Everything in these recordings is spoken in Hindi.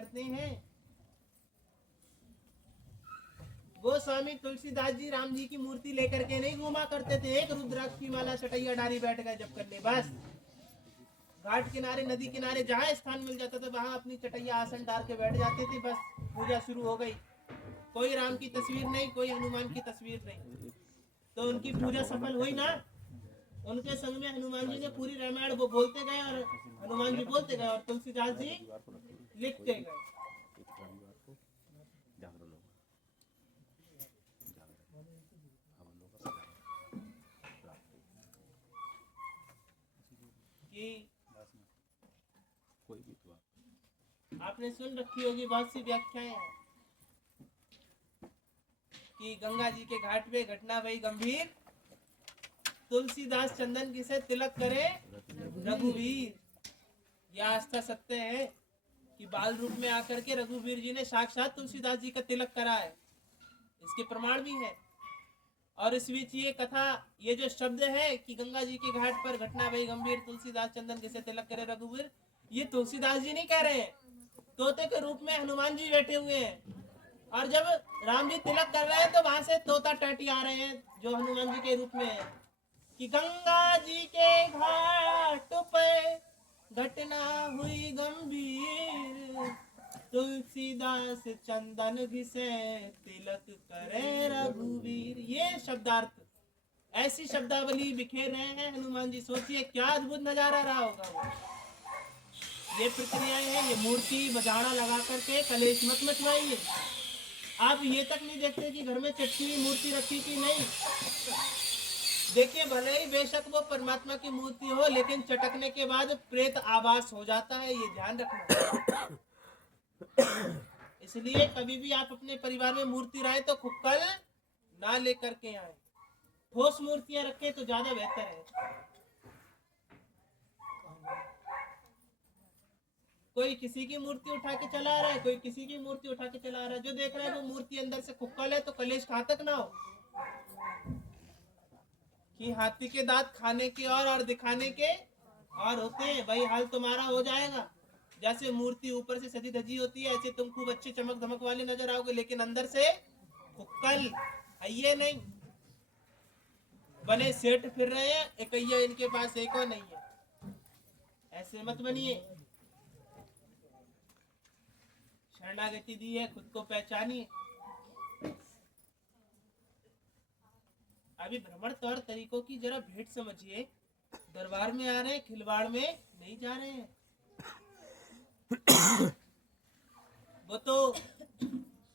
करते हैं। वो स्वामी तुलसीदास जी राम जी की मूर्ति लेकर के नहीं घूमा करते थे, एक रुद्राक्ष की माला चटैया डाली बैठ गए जब करने, बस घाट किनारे नदी किनारे जहाँ स्थान मिल जाता था वहां अपनी चटैया आसन डाल के बैठ जाते थे, बस पूजा शुरू हो गई। कोई राम की तस्वीर नहीं, कोई हनुमान की तस्वीर नहीं, तो उनकी पूजा सफल हुई ना। उनके संग में हनुमान जी ने पूरी रामायण वो बोलते गए और हनुमान जी बोलते गए और तुलसीदास जी लिखते गए। कि आपने सुन रखी होगी बहुत सी व्याख्याएं कि गंगा जी के घाट पे घटना वही गंभीर, तुलसीदास चंदन किसे तिलक करे रघुवीर। यह आस्था सत्य है कि बाल रूप में आकर के रघुवीर जी ने साक्षात तुलसीदास जी का तिलक करा है, इसके प्रमाण भी है। और इस बीच ये कथा, ये जो शब्द है कि गंगा जी के घाट पर घटना वही गंभीर, तुलसीदास चंदन किसे तिलक करे रघुवीर, ये तुलसीदास जी नहीं कह रहे हैं, तोते के रूप में हनुमान जी बैठे हुए हैं। और जब राम जी तिलक कर रहे हैं तो वहां से तोता टैटी आ रहे हैं जो हनुमान जी के रूप में है कि गंगा जी के घाट पे घटना हुई गंभीर, तुलसीदास चंदन घिसे तिलक करे रघुवीर। ये शब्दार्थ, ऐसी शब्दावली बिखेर रहे हैं हनुमान जी। सोचिए क्या अद्भुत नजारा रहा होगा वो। ये प्रक्रियाएं हैं, ये मूर्ति बजाना लगा करके कलेश मत मचवाइए। आप ये तक नहीं देखते कि घर में चटकी हुई मूर्ति रखी कि नहीं। देखिए भले ही बेशक वो परमात्मा की मूर्ति हो, लेकिन चटकने के बाद प्रेत आवास हो जाता है, ये ध्यान रखना। इसलिए कभी भी आप अपने परिवार में मूर्ति लाए तो खुक्कल ना लेकर के आए, ठोस मूर्तियां रखें तो ज्यादा बेहतर है। कोई किसी की मूर्ति उठा के चला रहा है, कोई किसी की मूर्ति उठा के चला रहा है, जो देख रहा है वो मूर्ति अंदर से खुक्कल है, तो कलेश कहां तक ना हो कि हाथी के दांत खाने के और दिखाने के और होते हैं, वही हाल तुम्हारा हो जाएगा। जैसे मूर्ति ऊपर से सजी धजी होती है, ऐसे तुम खूब अच्छे चमक धमक वाले नजर आओगे, लेकिन अंदर से खुक्कल आइए नहीं। बने सेठ फिर रहे हैं, एकैया इनके पास एक और नहीं है, ऐसे मत बनिए। शरणागति दी है, खुद को पहचानिए। अभी भ्रमण तौर तरीकों की जरा भेंट समझिए। दरबार में आ रहे हैं, खिलवाड़ में नहीं जा रहे हैं। वो तो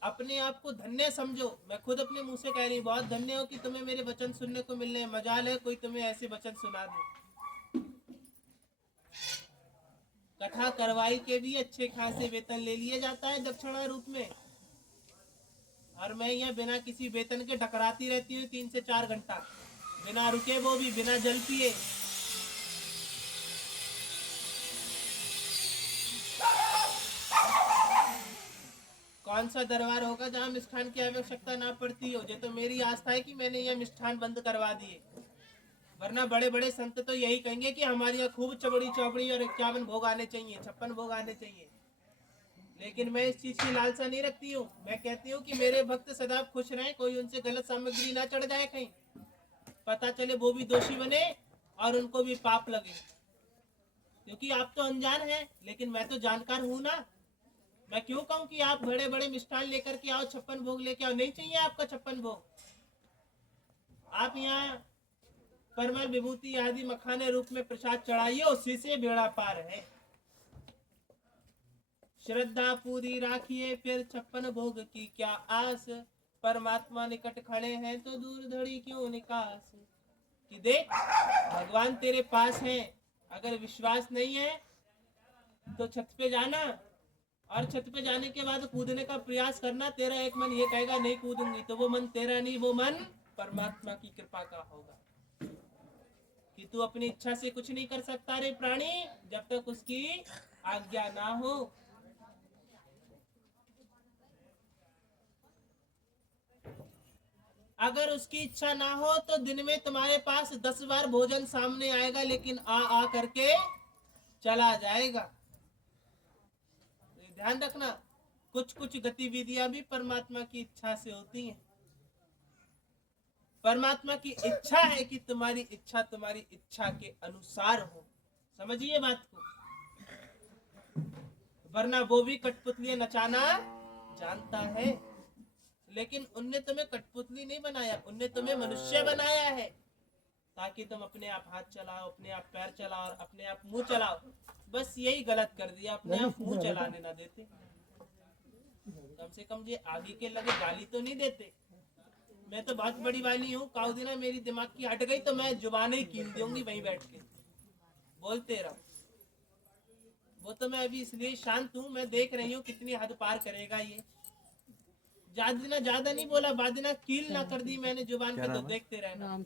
अपने आप को धन्य समझो। मैं खुद अपने मुंह से कह रही हूँ, बहुत धन्य हो कि तुम्हें मेरे वचन सुनने को मिल रहे हैं। मजाल है कोई तुम्हें ऐसे वचन सुना दे। कथा करवाई के भी अच्छे खासे वेतन ले लिया जाता है दक्षिणा रूप में, और मैं यहाँ बिना किसी वेतन के टकराती रहती हूँ 3 से 4 घंटा, बिना रुके, वो भी बिना जल पिए। कौन सा दरबार होगा जहाँ मिष्ठान की आवश्यकता ना पड़ती हो। ये तो मेरी आस्था है कि मैंने यह मिष्ठान बंद करवा दिए, वरना बड़े बड़े संत तो यही कहेंगे कि हमारे यहाँ खूब चबड़ी चौबड़ी और 51 भोग आने चाहिए, 56 भोग आने चाहिए। लेकिन मैं इस चीज की लालसा नहीं रखती हूँ। मैं कहती हूँ कि मेरे भक्त सदा खुश रहें, कोई उनसे गलत सामग्री ना चढ़ जाए, कहीं पता चले वो भी दोषी बने और उनको भी पाप लगे। क्योंकि आप तो अनजान हैं, लेकिन मैं तो जानकार हूँ ना। मैं क्यों कहूँ कि आप बड़े बड़े मिष्ठान लेकर के आओ, 56 भोग लेके आओ, नहीं चाहिए आपका 56 भोग। आप यहाँ परमल विभूति आदि मखाने रूप में प्रसाद चढ़ाइए, उसी से बेड़ा पार है। श्रद्धा पूरी राखिए, फिर 56 भोग की क्या आस, परमात्मा निकट खड़े हैं तो दूर धड़ी क्यों निकास। कि देख भगवान तेरे पास है, अगर विश्वास नहीं है तो छत पे जाना, और छत पे जाने के बाद कूदने का प्रयास करना। तेरा एक मन ये कहेगा नहीं कूदूंगी, तो वो मन तेरा नहीं, वो मन परमात्मा की कृपा का होगा। कि तू अपनी इच्छा से कुछ नहीं कर सकता रे प्राणी, जब तक उसकी आज्ञा ना हो। अगर उसकी इच्छा ना हो तो दिन में तुम्हारे पास 10 बार भोजन सामने आएगा, लेकिन आ करके चला जाएगा। ध्यान रखना, कुछ कुछ गतिविधियां भी परमात्मा की इच्छा से होती हैं। परमात्मा की इच्छा है कि तुम्हारी इच्छा के अनुसार हो। समझिए बात को, वरना वो भी कठपुतलियां नचाना जानता है, लेकिन उनने तुम्हें कठपुतली नहीं बनाया, उनने तुम्हें मनुष्य बनाया है, ताकि तुम अपने आप हाथ चलाओ, अपने आप पैर चलाओ और अपने आप मुंह चलाओ। बस यही गलत कर दिया, अपने आप मुंह चलाने ना देते। कम से कम ये आगे के लगे गाली तो नहीं देते। मैं तो बहुत बड़ी वाली हूँ, काऊ दिना मेरी दिमाग की हट गई तो मैं जुबान ही कील दूंगी वहीं बैठ के, बोलते रहो। वो तो मैं अभी इसलिए शांत हूँ, मैं देख रही हूँ कितनी हद पार करेगा ये। ज्यादा नहीं बोला, बादिना कील ना कर दी मैंने जुबान पे, तो देखते रहना।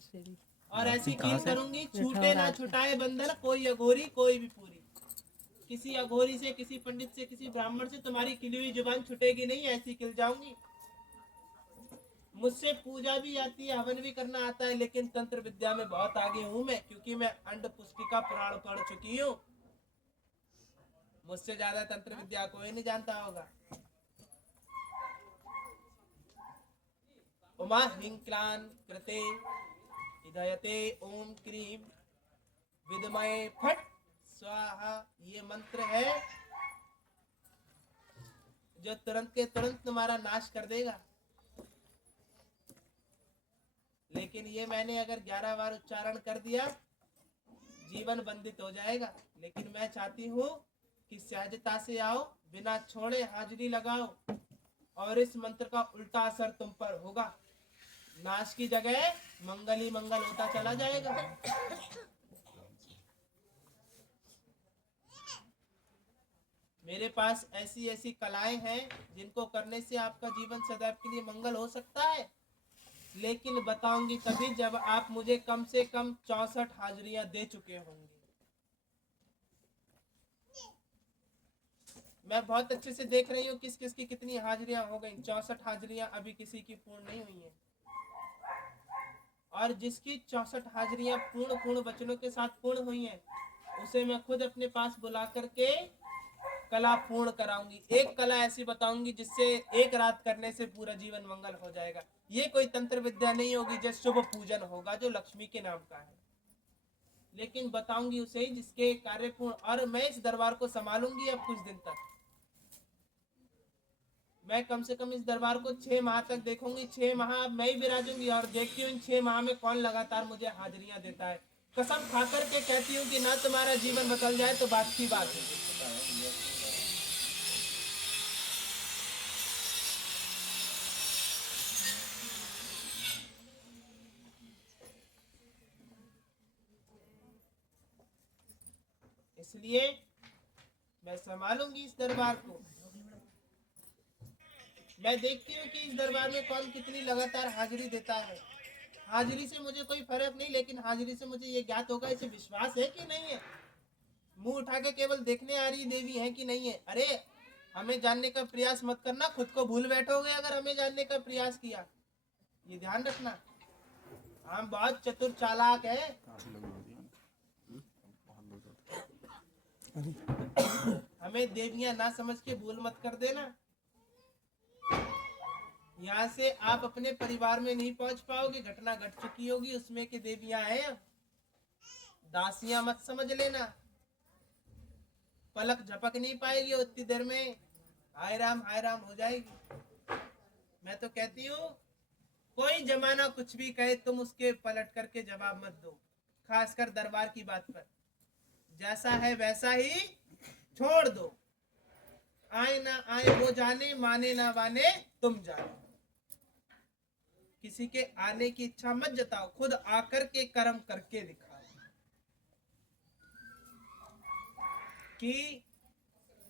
और ऐसी कील करूंगी, छूटे ना छुटाए बंधन कोई अघोरी कोई भी पूरी। किसी अघोरी से, किसी पंडित से, किसी ब्राह्मण से तुम्हारी किली हुई जुबान छुटेगी नहीं, ऐसी किल जाऊंगी। मुझसे पूजा भी आती है, हवन भी करना आता है, लेकिन तंत्र विद्या में बहुत आगे हूँ मैं, क्योंकि मैं अंड पुष्टिका पुराण पढ़ चुकी हूँ। मुझसे ज्यादा तंत्र विद्या कोई नहीं जानता होगा। उमा हिंक्लान कृते इदयते ओम क्रीम विदमय फट स्वाहा, ये मंत्र है जो तुरंत के तुरंत तुम्हारा नाश कर देगा। लेकिन ये मैंने अगर 11 बार उच्चारण कर दिया, जीवन बंदित हो जाएगा। लेकिन मैं चाहती हूँ कि सहजता से आओ, बिना छोड़े हाजिरी लगाओ, और इस मंत्र का उल्टा असर तुम पर होगा। नाश की जगह मंगल ही मंगल होता चला जाएगा। मेरे पास ऐसी ऐसी कलाएं हैं जिनको करने से आपका जीवन सदैव के लिए मंगल हो सकता है, लेकिन बताऊंगी तभी जब आप मुझे कम से कम 64 हाजिरियां दे चुके होंगे। मैं बहुत अच्छे से देख रही हूँ किस किस की कितनी हाजिरियां हो गई। 64 हाजिरियां अभी किसी की पूर्ण नहीं हुई है, और जिसकी 64 हाजिरियां पूर्ण वचनों के साथ पूर्ण हुई हैं, उसे मैं खुद अपने पास बुला करके कला पूर्ण कराऊंगी। एक कला ऐसी बताऊंगी जिससे एक रात करने से पूरा जीवन मंगल हो जाएगा। ये कोई तंत्र विद्या नहीं होगी, जैसे शुभ पूजन होगा जो लक्ष्मी के नाम का है, लेकिन बताऊंगी उसे जिसके कार्य पूर्ण। और मैं इस दरबार को संभालूंगी अब कुछ दिन तक। मैं कम से कम इस दरबार को 6 माह तक देखूंगी। 6 माह मैं ही विराजूंगी, और देखती हूँ इन 6 माह में कौन लगातार मुझे हाजिरियां देता है। कसम खा करके कहती हूँ कि ना तुम्हारा जीवन बदल जाए तो बात की बात है। इसलिए मैं संभालूंगी इस दरबार को। मैं देखती हूँ कि इस दरबार में कौन कितनी लगातार हाजिरी देता है। हाजिरी से मुझे कोई फर्क नहीं, लेकिन हाजिरी से मुझे ये ज्ञात होगा इसे विश्वास है कि नहीं है। मुंह उठा के केवल देखने आ रही देवी है कि नहीं है। अरे हमें जानने का प्रयास मत करना, खुद को भूल बैठोगे अगर हमें जानने का प्रयास किया। ये ध्यान रखना, हम बहुत चतुर चालाक है। हमें देवियां ना समझ के भूल मत कर देना। यहाँ से आप अपने परिवार में नहीं पहुंच पाओगे, घटना घट चुकी होगी उसमें कि देवियां हैं। दासियां मत समझ लेना, पलक झपक नहीं पाएगी उतनी देर में हाय राम हो जाएगी। मैं तो कहती हूँ कोई जमाना कुछ भी कहे, तुम उसके पलट करके जवाब मत दो, खासकर दरबार की बात पर। जैसा है वैसा ही छोड़ दो। आए ना आए वो जाने, माने ना माने तुम जानो। किसी के आने की इच्छा मत जताओ, खुद आकर के कर्म करके दिखाओ। कि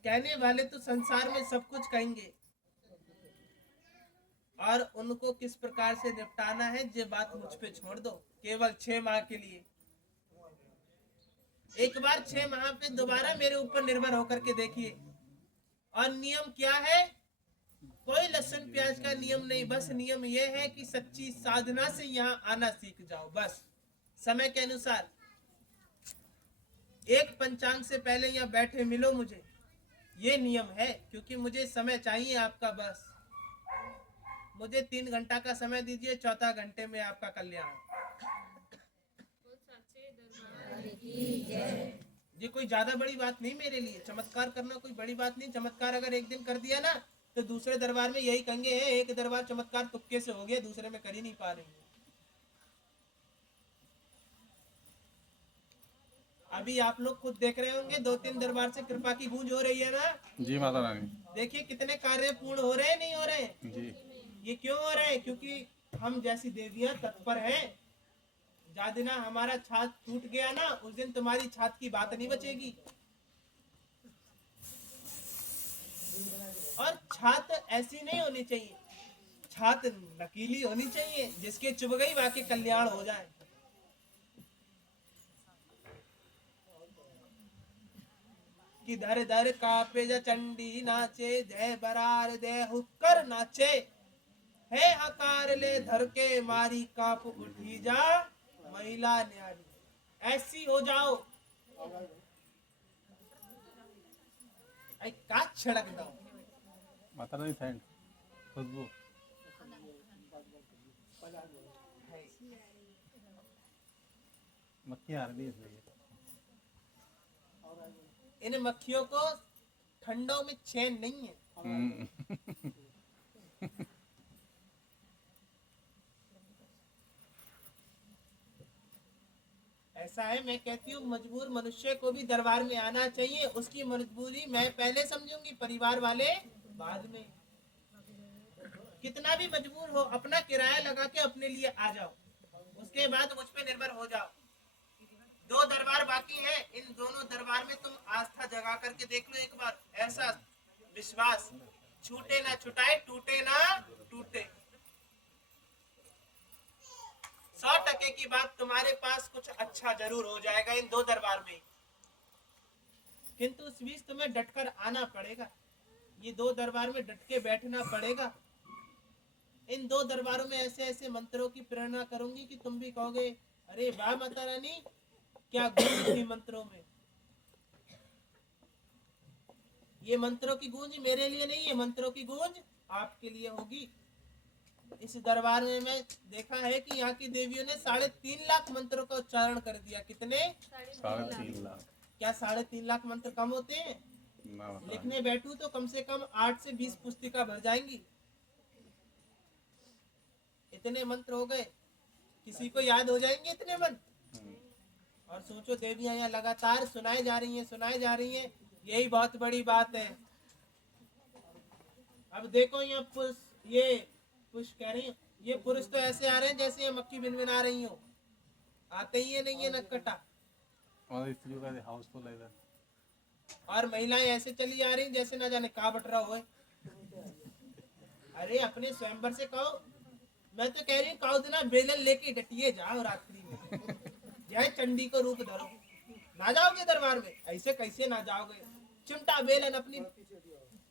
कहने वाले तो संसार में सब कुछ कहेंगे, और उनको किस प्रकार से निपटाना है ये बात मुझ पे छोड़ दो। केवल 6 माह के लिए, एक बार 6 माह पे दोबारा मेरे ऊपर निर्भर होकर के देखिए। और नियम क्या है? कोई लहसुन प्याज का नियम नहीं, बस नियम यह है कि सच्ची साधना से यहाँ आना सीख जाओ। बस समय के अनुसार एक पंचांग से पहले यहाँ बैठे मिलो मुझे, ये नियम है, क्योंकि मुझे समय चाहिए आपका बस। मुझे 3 घंटा का समय दीजिए, 4था घंटे में आपका कल्याण। ये कोई ज्यादा बड़ी बात नहीं मेरे लिए, चमत्कार करना कोई बड़ी बात नहीं। चमत्कार अगर एक दिन कर दिया ना तो दूसरे दरबार में यही कहेंगे, एक दरबार चमत्कार तुक्के से हो गया, दूसरे में कर ही नहीं पा रही है। अभी आप लोग खुद देख रहे होंगे, 2-3 दरबार से कृपा की गूंज हो रही है ना जी माता रानी। देखिए कितने कार्य पूर्ण हो रहे हैं, नहीं हो रहे हैं। जी ये क्यों हो रहे हैं? क्योंकि हम जैसी देवियां तत्पर हैं। जा दिना हमारा छात टूट गया ना, उस दिन तुम्हारी छात की बात नहीं बचेगी। और छात ऐसी नहीं होनी चाहिए, छात नकीली होनी चाहिए, जिसके चुभ गई वाके कल्याण हो जाए। कि धर धर कापे जा चंडी नाचे, जय बरार दे हुक्कर नाचे, है हकार ले धर के मारी काप उठी जा महिला न्यारी। ऐसी हो जाओ, का छिड़क दो माता रानी सेंट खुशबू। मक्खी आ रही है इसलिए। इन मक्खियों को ठंडों में चैन नहीं है। ऐसा है, मैं कहती हूँ मजबूर मनुष्य को भी दरबार में आना चाहिए। उसकी मजबूरी मैं पहले समझूंगी, परिवार वाले बाद में। कितना भी मजबूर हो, अपना किराया लगा के अपने लिए आ जाओ, उसके बाद मुझ पे निर्भर हो जाओ। 2 दरबार बाकी है, इन दोनों दरबार में तुम आस्था जगा करके देख लो एक बार। ऐसा विश्वास, छूटे ना छुटाए, टूटे ना टूटे। 100% की बात, तुम्हारे पास कुछ अच्छा जरूर हो जाएगा इन 2 दरबार में। किंतु उस बीच तुम्हें डटकर आना पड़ेगा। ये 2 दरबार में डट के बैठना पड़ेगा। इन 2 दरबारों में ऐसे ऐसे मंत्रों की प्रेरणा करूंगी कि तुम भी कहोगे, अरे वाह माता रानी, क्या गूंज थी मंत्रों में। ये मंत्रों की गूंज मेरे लिए नहीं है, मंत्रों की गूंज आपके लिए होगी। इस दरबार में मैं देखा है कि यहाँ की देवियों ने 3.5 लाख मंत्रों का उच्चारण कर दिया। कितने? 3.5 लाख। क्या 3.5 लाख मंत्र कम होते हैं? लिखने बैठू तो कम से कम 8 से 20 पुस्तिका भर जाएंगी। इतने मंत्र हो गए, किसी को याद हो जाएंगे इतने मंत्र? और सोचो देवियां यहाँ लगातार सुनाई जा रही हैं, यही बहुत बड़ी बात है। अब देखो यहाँ ये पुरुष कह रही, ये पुरुष तो ऐसे आ रहे हैं जैसे ये मक्खी बिन आ रही हो, आते ही नहीं है नक्कटा। और स्त्रियों का हाउसफुल है इधर। और महिलाएं ऐसे चली आ रही जैसे ना जाने कहाँ बट रहा हो। अरे अपने स्वयंवर से कहो, मैं तो कह रही हूँ कहो ना बेलन लेके डटिए जाओ रात्रि में, जय चंडी को रूप धरो। ना जाओगे दरबार में? ऐसे कैसे ना जाओगे? चिमटा बेलन अपनी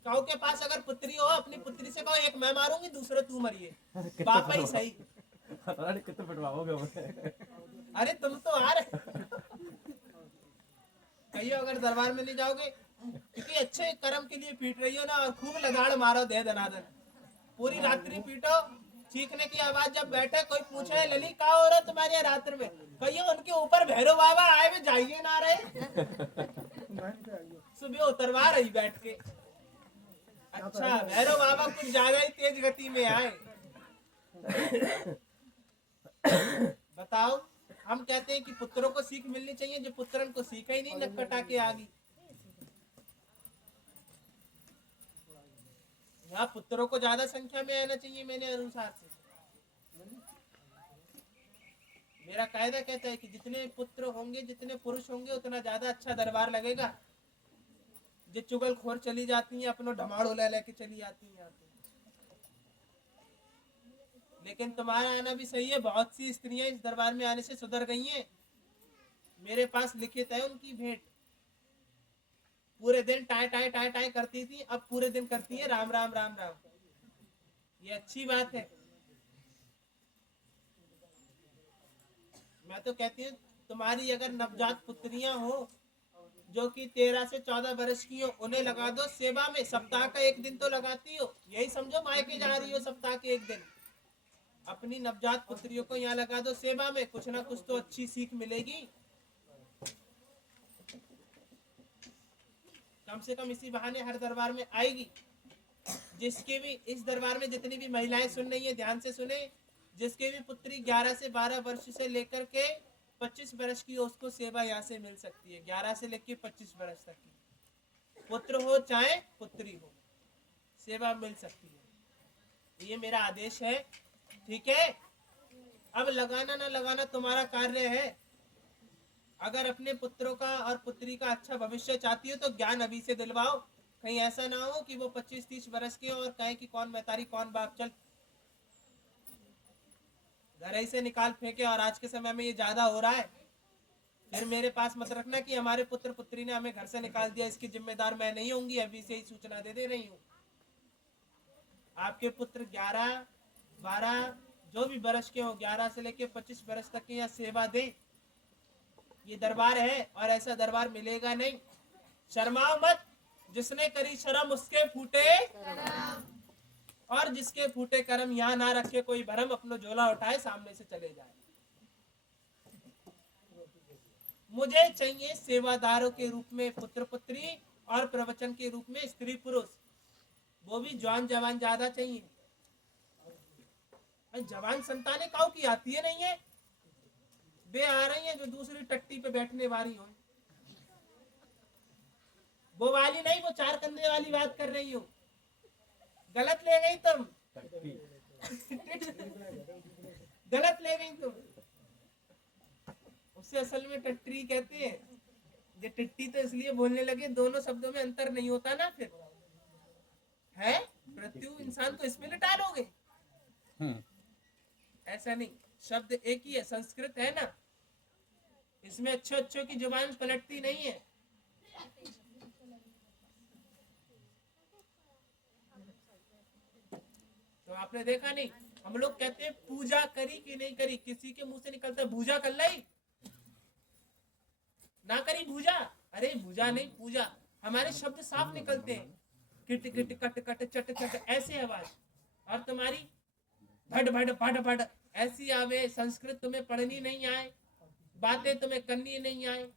काऊ के पास अगर पुत्री हो, अपनी पुत्री से कहो एक मैं मारूंगी, दूसरे तू मरिए, बाप ही सही। कितने पिटवाओगे? अरे तुम तो आ रहे कहियो अगर दरबार में नहीं जाओगे, क्योंकि अच्छे कर्म के लिए पीट रही हो ना, और खूब लगाड़ मारो दे दनादन, पूरी रात्रि पीटो। चीखने की आवाज जब बैठे, कोई पूछे लली का हो रहा तुम्हारे रात्र में, कहियो उनके ऊपर भैरव बाबा आए हुए जाइए ना रहे, सुबह उतरवा रही बैठ के। अच्छा, भैरव बाबा कुछ ज्यादा ही तेज गति में आए। बताओ, हम कहते हैं कि पुत्रों को सीख मिलनी चाहिए, जो पुत्रन को सीखा ही नहीं, नक्कटा के आगी। यहाँ पुत्रों को ज्यादा संख्या में आना चाहिए मेरे अनुसार से। मेरा कायदा कहता है कि जितने पुत्र होंगे, जितने पुरुष होंगे, उतना ज्यादा अच्छा दरबार लगेगा। जो चुगलखोर चली जाती हैं, अपनो ढमाड़ो ले लेके चली जाती हैं यहाँ पे। लेकिन तुम्हारा आना भी सही है, बहुत सी स्त्रियां इस दरबार में आने से सुधर गई हैं। मेरे पास लिखित है उनकी भेंट। पूरे दिन टाय टाय टाय टाय करती थी, अब पूरे दिन करती है राम राम राम राम। ये अच्छी बात है। मैं तो कहती हूँ तुम्हारी अगर नवजात पुत्रियां हो जो कि 13 से 14 वर्ष की हो, उन्हें लगा दो सेवा में। सप्ताह का एक दिन तो लगाती हो, यही समझो मायके जा रही हो सप्ताह के एक दिन। अपनी नवजात पुत्रियों को यहाँ लगा दो सेवा में, कुछ ना कुछ तो अच्छी सीख मिलेगी। कम से कम इसी बहाने हर दरबार में आएगी। जिसके भी इस दरबार में जितनी भी महिलाएं सुन रही है ध्यान से सुने, जिसके भी पुत्री 11 से 12 वर्ष से लेकर के 25 वर्ष की हो, उसको सेवा यहाँ से मिल सकती है। 11 से लेकर 25 वर्ष तक की पुत्र हो चाहे पुत्री हो, सेवा मिल सकती है। ये मेरा आदेश है, ठीक है। अब लगाना ना लगाना तुम्हारा कार्य है। अगर अपने पुत्रों का और पुत्री का अच्छा भविष्य चाहती हो तो ज्ञान अभी से दिलवाओ। कहीं ऐसा ना हो कि वो 25-30 वर्ष के हो और कहे कि कौन महतारी कौन बाप, चल घर ही से निकाल फेंके। और आज के समय में ये ज्यादा हो रहा है। फिर मेरे पास मत रखना कि हमारे पुत्र पुत्री ने हमें घर से निकाल दिया, इसकी जिम्मेदार मैं नहीं होंगी। अभी से ही सूचना दे रही हूँ। आपके पुत्र 11, 12 जो भी वर्ष के हो, 11 से लेके 25 वर्ष तक के यहाँ सेवा दे। ये दरबार है और ऐसा दरबार मिलेगा नहीं। शर्माओ मत, जिसने करी शर्म उसके फूटे और जिसके फूटे कर्म यहाँ ना रखे कोई भरम, अपना झोला उठाए सामने से चले जाए। मुझे चाहिए सेवादारों के रूप में पुत्र पुत्री और प्रवचन के रूप में स्त्री पुरुष, वो भी जवान जवान ज्यादा चाहिए। जवान संतानें काऊ की आती है नहीं है, वे आ रही हैं जो दूसरी टट्टी पे बैठने वाली हो। वो वाली नहीं, वो 4 कंधे वाली बात कर रही हूँ। गलत ले गई तुम गलत ले गई तुम। उसे असल में टट्टी कहते हैं। ये टिट्टी तो इसलिए बोलने लगे, दोनों शब्दों में अंतर नहीं होता ना। फिर है मृत्यु इंसान को इसमें लिटा लोगे, ऐसा नहीं। शब्द एक ही है, संस्कृत है ना, इसमें अच्छे अच्छों की जुबान पलटती नहीं है। तो आपने देखा नहीं, हम लोग कहते हैं पूजा करी कि नहीं करी, किसी के मुंह से निकलता है भूजा कर लाई ना करी भूजा। अरे भूजा नहीं, पूजा। हमारे शब्द साफ निकलते हैं, किट किट कट कट चट चट ऐसे आवाज, और तुम्हारी भड भड भड भड ऐसी आवे। संस्कृत तुम्हें पढ़नी नहीं आए, बातें तुम्हें करनी नहीं आए,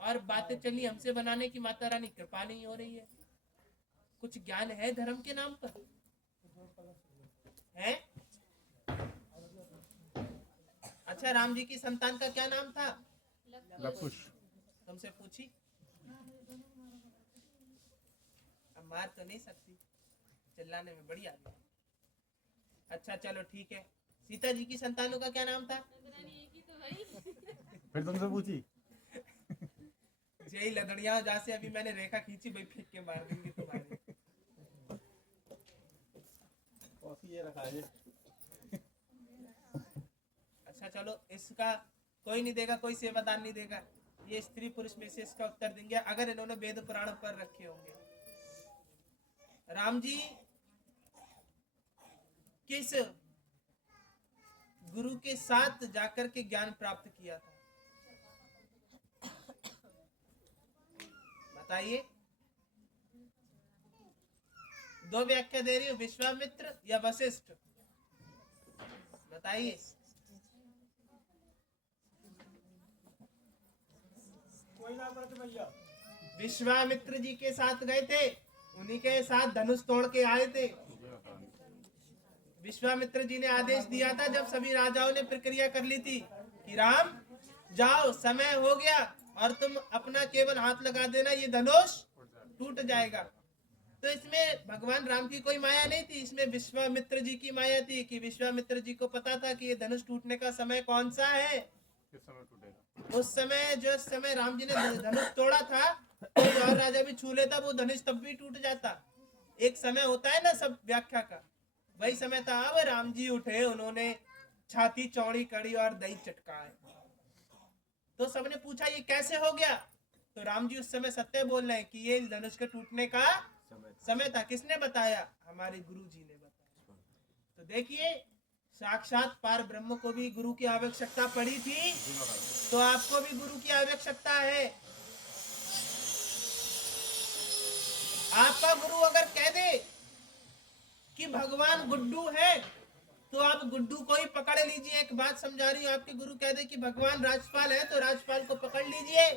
और बातें चली हमसे बनाने की माता रानी कृपा नहीं हो रही है। कुछ ज्ञान है धर्म के नाम पर है? अच्छा, राम जी की संतान का क्या नाम था? लकुश। तुमसे पूछी? अब मार तो नहीं सकती, चिल्लाने में बड़ी आदमी। अच्छा चलो ठीक है। सीता जी की संतानों का क्या नाम था? फिर तुमसे पूछी? यही लदड़िया जहाँ से अभी मैंने रेखा खींची, भाई फेंक के मार देंगे तुम्हारे। ये रखा है। अच्छा चलो, इसका कोई नहीं देगा, कोई सेवादार नहीं देगा। ये स्त्री पुरुष में से इसका उत्तर देंगे अगर इन्होंने वेद पुराण पर रखे होंगे। राम जी किस गुरु के साथ जाकर के ज्ञान प्राप्त किया था, बताइए। 2 व्याख्या दे रही हूँ, विश्वामित्र या वशिष्ठ, बताइए। विश्वामित्र जी के साथ गए थे, उन्हीं के साथ धनुष तोड़ के आए थे। विश्वामित्र जी ने आदेश दिया था जब सभी राजाओं ने प्रक्रिया कर ली थी कि राम जाओ, समय हो गया और तुम अपना केवल हाथ लगा देना, ये धनुष टूट जाएगा। तो इसमें भगवान राम की कोई माया नहीं थी, इसमें विश्वामित्र जी की माया थी कि विश्वामित्र जी को पता था कि ये धनुष टूटने का समय कौन सा है। किस समय टूटेगा? उस समय जो समय राम जी ने धनुष तोड़ा था, कोई और राजा भी छू लेता वो धनुष तब भी टूट जाता। एक समय होता है ना सब व्याख्या का, वही समय था। अब राम जी उठे, उन्होंने छाती चौड़ी करी और दही चटकाए। तो सबने पूछा ये कैसे हो गया, तो राम जी उस समय सत्य बोल रहे हैं कि ये इस धनुष के टूटने का समय था। किसने बताया? हमारे गुरु जी ने बताया। तो देखिए, साक्षात पार ब्रह्म को भी गुरु की आवश्यकता पड़ी थी, तो आपको भी गुरु की आवश्यकता है। आपका गुरु अगर कह दे कि भगवान गुड्डू है तो आप गुड्डू को ही पकड़ लीजिए। एक बात समझा रही हूँ, आपके गुरु कह दे कि भगवान राजपाल है तो राजपाल को पकड़ लीजिए,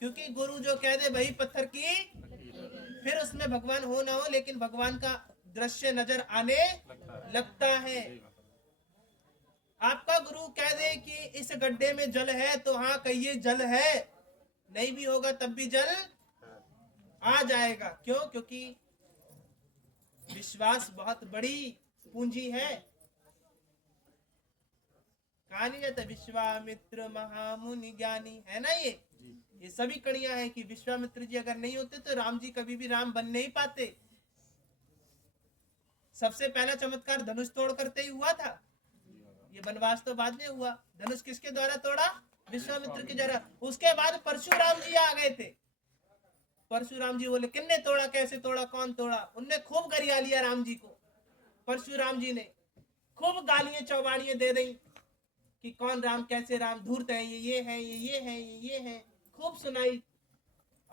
क्योंकि गुरु जो कह दे वही पत्थर की, फिर उसमें भगवान हो ना हो लेकिन भगवान का दृश्य नजर आने लगता है। आपका गुरु कह दे कि इस गड्ढे में जल है तो हाँ कहिए जल है, नहीं भी होगा तब भी जल आ जाएगा। क्यों? क्योंकि विश्वास बहुत बड़ी पूंजी है। कहा नहीं जाता विश्वामित्र महामुनि ज्ञानी, है ना? ये सभी कड़ियां हैं कि विश्वामित्र जी अगर नहीं होते तो राम जी कभी भी राम बन नहीं पाते। सबसे पहला चमत्कार धनुष तोड़ करते ही हुआ था, ये वनवास तो बाद में हुआ। धनुष किसके द्वारा तोड़ा? विश्वामित्र के द्वारा। उसके बाद परशुराम जी आ गए थे। परशुराम जी बोले किन्ने तोड़ा, कैसे तोड़ा, कौन तोड़ा? उनने खूब गरिया लिया राम जी को। परशुराम जी ने खूब गालियां चौबाड़ियां दे दी कि कौन राम, कैसे राम, धूर्त है, ये है, ये है, ये है, खूब सुनाई।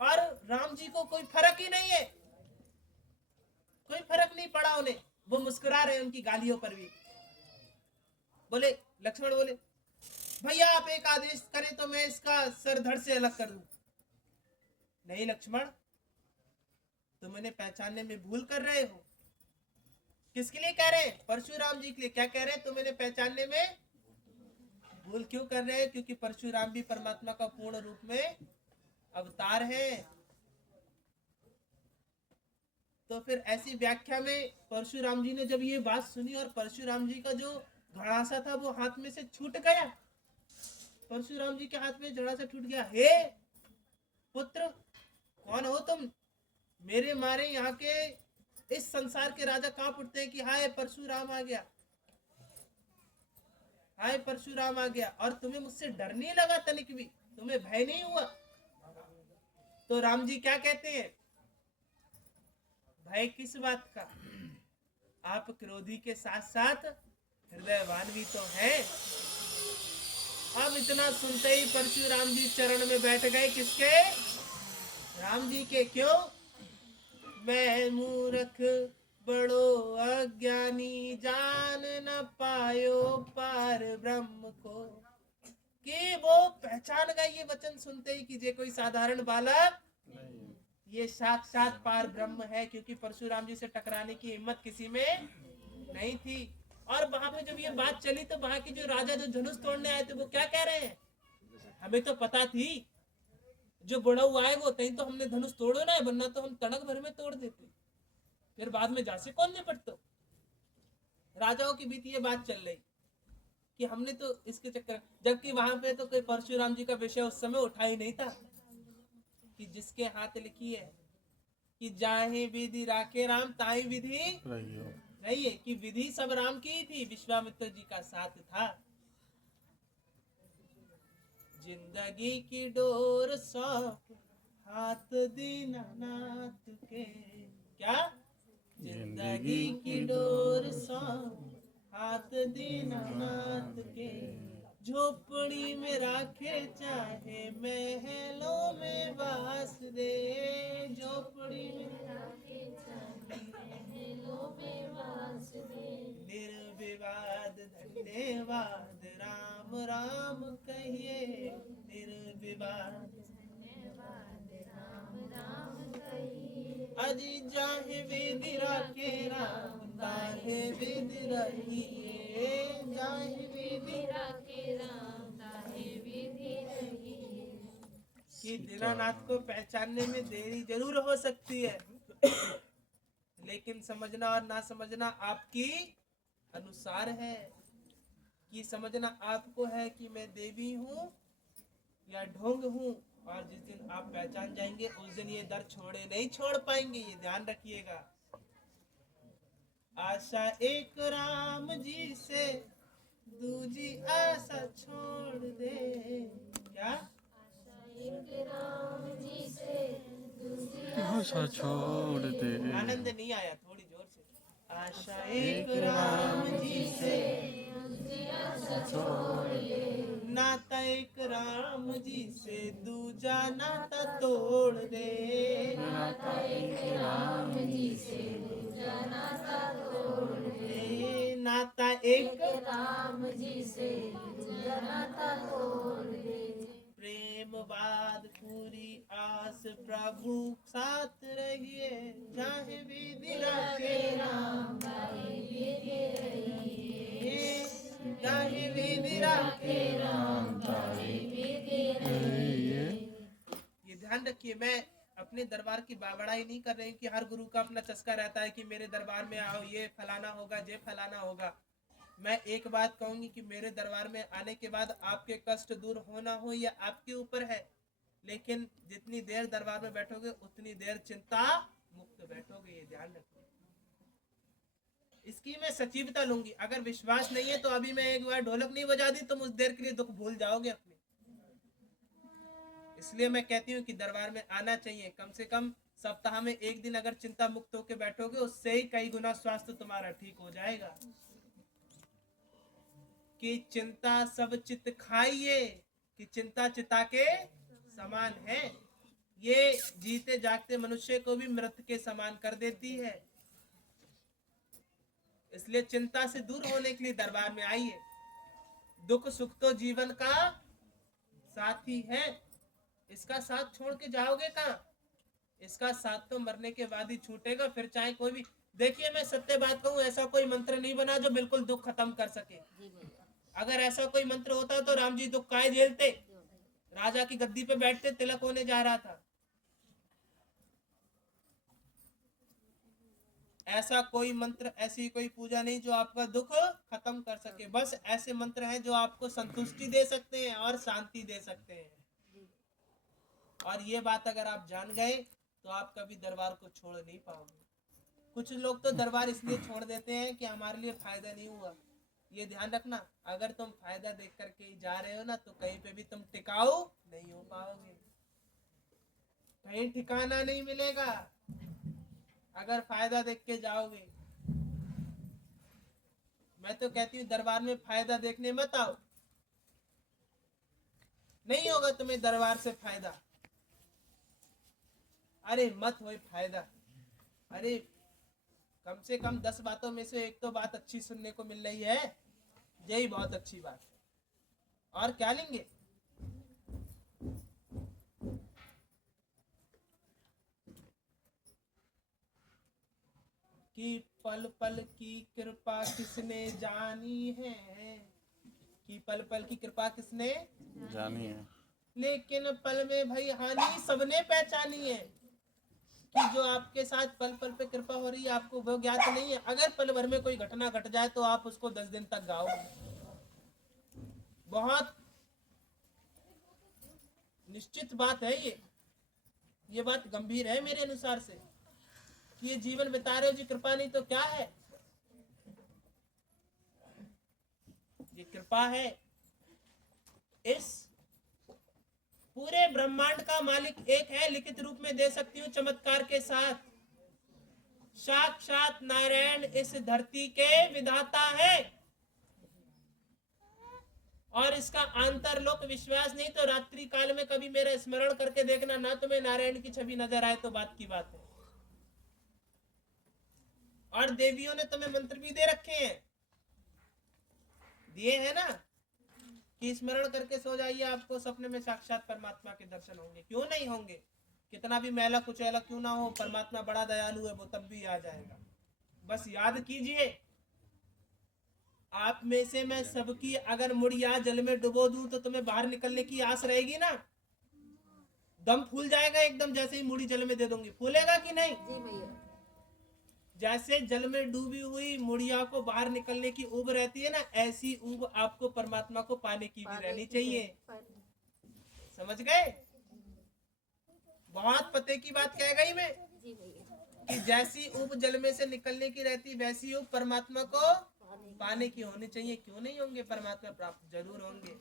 और राम जी को कोई फर्क ही नहीं है, कोई फर्क नहीं पड़ा उन्हें। वो मुस्कुरा रहे उनकी गालियों पर भी। बोले लक्ष्मण बोले भैया आप एक आदेश करें तो मैं इसका सर धड़ से अलग कर दूं। नहीं लक्ष्मण, तुम इन्हें पहचानने में भूल कर रहे हो। किसके लिए कह रहे हैं? परशुराम जी के लिए। क्या कह रहे हैं? तुम इन्हें पहचानने में भूल क्यों कर रहे हैं? क्योंकि परशुराम भी परमात्मा का पूर्ण रूप में अवतार है। तो फिर ऐसी व्याख्या में परशुराम जी ने जब ये बात सुनी और परशुराम जी का जो घड़ासा था वो हाथ में से छूट गया। परशुराम जी के हाथ में घड़ासा छूट गया। हे पुत्र, कौन हो तुम? मेरे मारे यहाँ के इस संसार के राजा कांप उठते हैं कि हाय परशुराम आ गया, हाय परशुराम आ गया। और तुम्हें मुझसे डर नहीं लगा तनिक भी? तुम्हें भय नहीं हुआ? तो राम जी क्या कहते हैं? भय किस बात का? आप क्रोधी के साथ साथ हृदयवान भी तो हैं। अब इतना सुनते ही परशुराम जी चरण में बैठ गए। किसके? राम जी के। क्यों? मैं मूर्ख बड़ो अज्ञानी, जान न पायो पार ब्रह्म को। कि वो पहचान गए ये वचन सुनते ही कि ये कोई साधारण बालक, ये साक्षात पार ब्रह्म है। क्योंकि परशुराम जी से टकराने की हिम्मत किसी में नहीं थी। और वहां पे जब ये बात चली तो वहां के जो राजा जो धनुष तोड़ने आए थे वो क्या कह रहे हैं? हमें तो पता थी जो बुढ़ऊ आए वो तहीं तो हमने धनुष तोड़ो ना है, वरना तो हम तड़क भर में तोड़ देते, फिर बाद में जासे कौन निपटतो। राजाओं के बीच ये बात चल रही कि हमने तो इसके चक्कर, जबकि वहां पे तो कोई परशुराम जी का विषय उस समय उठा ही नहीं था कि जिसके हाथ लिखी है कि जाहे विधि राखे राम ताही विधि रही है, कि विधि सब राम की थी, विश्वामित्र जी का साथ था। जिंदगी की डोर सौंप हाथ दीनानाथ के। क्या? जिंदगी की डोर सौंप हाथ दीनानाथ के। झोपड़ी में राखे चाहे महलों में वास दे, झोपड़ी में राखे चाहे महलों में वास दे। निर्विवाद धन्यवाद राम राम कहिए, निर्विवाद धन्यवाद राम राम कहिए। अजी जाहे विधि राखे राम ताहे विधि रहिए, जाहे विधि राखे राम ताहे विधि रहिए। कि दीनानाथ को पहचानने में देरी जरूर हो सकती है लेकिन समझना और ना समझना आपकी अनुसार है। कि समझना आपको है कि मैं देवी हूँ या ढोंग हूँ, और जिस दिन आप पहचान जाएंगे उस दिन ये दर छोड़े नहीं छोड़ पाएंगे, ये ध्यान रखिएगा। आशा एक राम जी से दूजी आशा छोड़ दे। क्या? आशा एक राम जी से दूजी आशा छोड़ दे। आनंद नहीं आया, थोड़ी जोर से। आशा एक राम जी से दूजी आशा छोड़ दे, नाता एक राम जी से दूजा नाता तोड़ दे। नाता एक राम जी से दूजा नाता तोड़ दे। नाता एक राम जी से दूजा नाता तोड़ दे। प्रेम बाद पूरी आस प्रभु साथ रहिए, चाहे विधि राखे राम, चाहे विधि राखे राम। ये ध्यान रखिए, मैं अपने दरबार की बड़ाई नहीं कर रही कि हर गुरु का अपना चस्का रहता है कि मेरे दरबार में आओ ये फलाना होगा ये फलाना होगा। मैं एक बात कहूंगी कि मेरे दरबार में आने के बाद आपके कष्ट दूर होना हो या आपके ऊपर है, लेकिन जितनी देर दरबार में बैठोगे उतनी देर चिंता मुक्त बैठोगे, ये ध्यान रखो। इसकी मैं सचिवता लूंगी। अगर विश्वास नहीं है तो अभी मैं एक बार ढोलक नहीं बजा दी तुम उस देर के लिए दुख भूल जाओगे अपने। इसलिए मैं कहती हूँ कि दरबार में आना चाहिए। कम से कम सप्ताह में एक दिन अगर चिंता मुक्त होकर बैठोगे उससे ही कई गुना स्वास्थ्य तुम्हारा ठीक हो जाएगा। कि चिंता सब चित खाइए, कि चिंता चिता के समान है। ये जीते जागते मनुष्य को भी मृत के समान कर देती है। इसलिए चिंता से दूर होने के लिए दरबार में आइए। दुख सुख तो जीवन का साथी है, इसका साथ छोड़ के जाओगे कहाँ? इसका साथ तो मरने के बाद ही छूटेगा, फिर चाहे कोई भी। देखिए मैं सत्य बात कहूँ, ऐसा कोई मंत्र नहीं बना जो बिल्कुल दुख खत्म कर सके। अगर ऐसा कोई मंत्र होता तो राम जी दुख काहे झेलते? राजा की गद्दी पे बैठते, तिलक होने जा रहा था। ऐसा कोई मंत्र, ऐसी कोई पूजा नहीं जो आपका दुख खत्म कर सके। बस ऐसे मंत्र हैं जो आपको संतुष्टि दे सकते हैं और शांति दे सकते हैं। और ये बात अगर आप जान गए तो आप कभी दरबार को छोड़ नहीं पाओगे। कुछ लोग तो दरबार इसलिए छोड़ देते हैं कि हमारे लिए फायदा नहीं हुआ। ये ध्यान रखना, अगर तुम फायदा देख करके जा रहे हो ना तो कहीं पे भी तुम टिकाऊ नहीं हो पाओगे, कहीं ठिकाना नहीं मिलेगा अगर फायदा देख के जाओगे। मैं तो कहती हूँ दरबार में फायदा देखने मत आओ, नहीं होगा तुम्हें दरबार से फायदा। अरे मत हो फायदा, अरे कम से कम 10 बातों में से एक तो बात अच्छी सुनने को मिल रही है, यही बहुत अच्छी बात है। और क्या लेंगे? कि पल पल की कृपा किसने जानी है, कि पल पल की कृपा किसने जानी है, लेकिन पल में भई हानि सबने पहचानी है। कि जो आपके साथ पल पल पे कृपा हो रही है आपको वो ज्ञात नहीं है। अगर पल भर में कोई घटना घट जाए तो आप उसको 10 दिन तक गाओगे। बहुत निश्चित बात है ये बात गंभीर है मेरे अनुसार से। कि ये जीवन बिता रहे हो जी कृपा नहीं तो क्या है? ये कृपा है। इस पूरे ब्रह्मांड का मालिक एक है, लिखित रूप में दे सकती हूँ चमत्कार के साथ। साक्षात नारायण इस धरती के विधाता है। और इसका आंतरलोक विश्वास नहीं तो रात्रि काल में कभी मेरा स्मरण करके देखना, ना तुम्हें नारायण की छवि नजर आए तो बात की बात है। और देवियों ने तुम्हें मंत्र भी दे रखे हैं, दिए हैं ना, कि स्मरण करके सो जाइए, आपको सपने में साक्षात परमात्मा के दर्शन होंगे। क्यों नहीं होंगे? कितना भी मैला कुचैला क्यों ना हो, परमात्मा बड़ा दयालु है, वो तब भी आ जाएगा। बस याद कीजिए, आप में से मैं सबकी अगर मुड़िया जल में डुबो दूं तो तुम्हें बाहर निकलने की आस रहेगी ना? दम फूल जाएगा एकदम, जैसे ही मुड़ी जल में दे दूंगी। फूलेगा कि नहीं? जी भैया। जैसे जल में डूबी हुई मुड़िया को बाहर निकलने की ऊब रहती है ना, ऐसी ऊब आपको परमात्मा को पाने की भी रहनी चाहिए। समझ गए? बहुत पते की बात कह गई मैं। जी भैया। कि जैसी ऊब जल में से निकलने की रहती, वैसी ऊब परमात्मा को पाने की होनी चाहिए। क्यों नहीं होंगे? परमात्मा प्राप्त जरूर होंगे।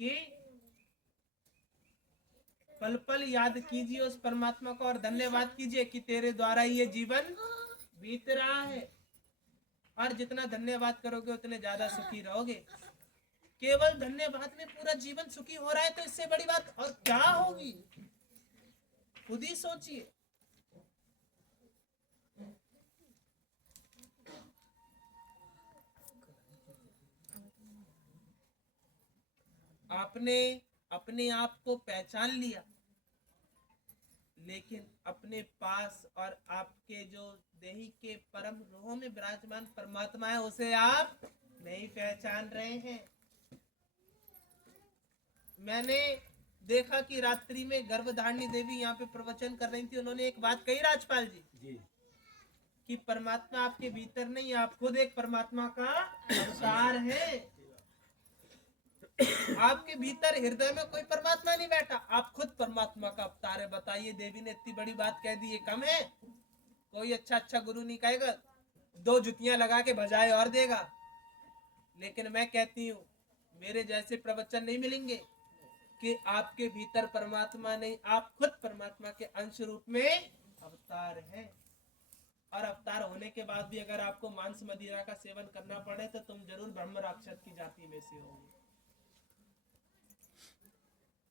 कि पल पल याद कीजिए उस परमात्मा को और धन्यवाद कीजिए कि तेरे द्वारा ये जीवन बीत रहा है। और जितना धन्यवाद करोगे उतने ज्यादा सुखी रहोगे। केवल धन्यवाद में पूरा जीवन सुखी हो रहा है तो इससे बड़ी बात और क्या होगी, खुद ही सोचिए। आपने अपने आप को पहचान लिया, लेकिन अपने पास और आपके जो देही के परम रूह में विराजमान परमात्मा है उसे आप नहीं पहचान रहे हैं। मैंने देखा कि रात्रि में गर्भधारिणी देवी यहाँ पे प्रवचन कर रही थी। उन्होंने एक बात कही राजपाल जी कि परमात्मा आपके भीतर नहीं, आप खुद एक परमात्मा का अवतार है। आपके भीतर हृदय में कोई परमात्मा नहीं बैठा, आप खुद परमात्मा का अवतार है। बताइए, देवी ने इतनी बड़ी बात कह दी, ये कम है? कोई अच्छा गुरु नहीं कहेगा, 2 जुतियां लगा के बजाए और देगा। लेकिन मैं कहती हूँ मेरे जैसे प्रवचन नहीं मिलेंगे कि आपके भीतर परमात्मा नहीं, आप खुद परमात्मा के अंश रूप में अवतार हैं। और अवतार होने के बाद भी अगर आपको मांस मदिरा का सेवन करना पड़े तो तुम जरूर ब्रह्म राक्षस की जाति में से होंगे।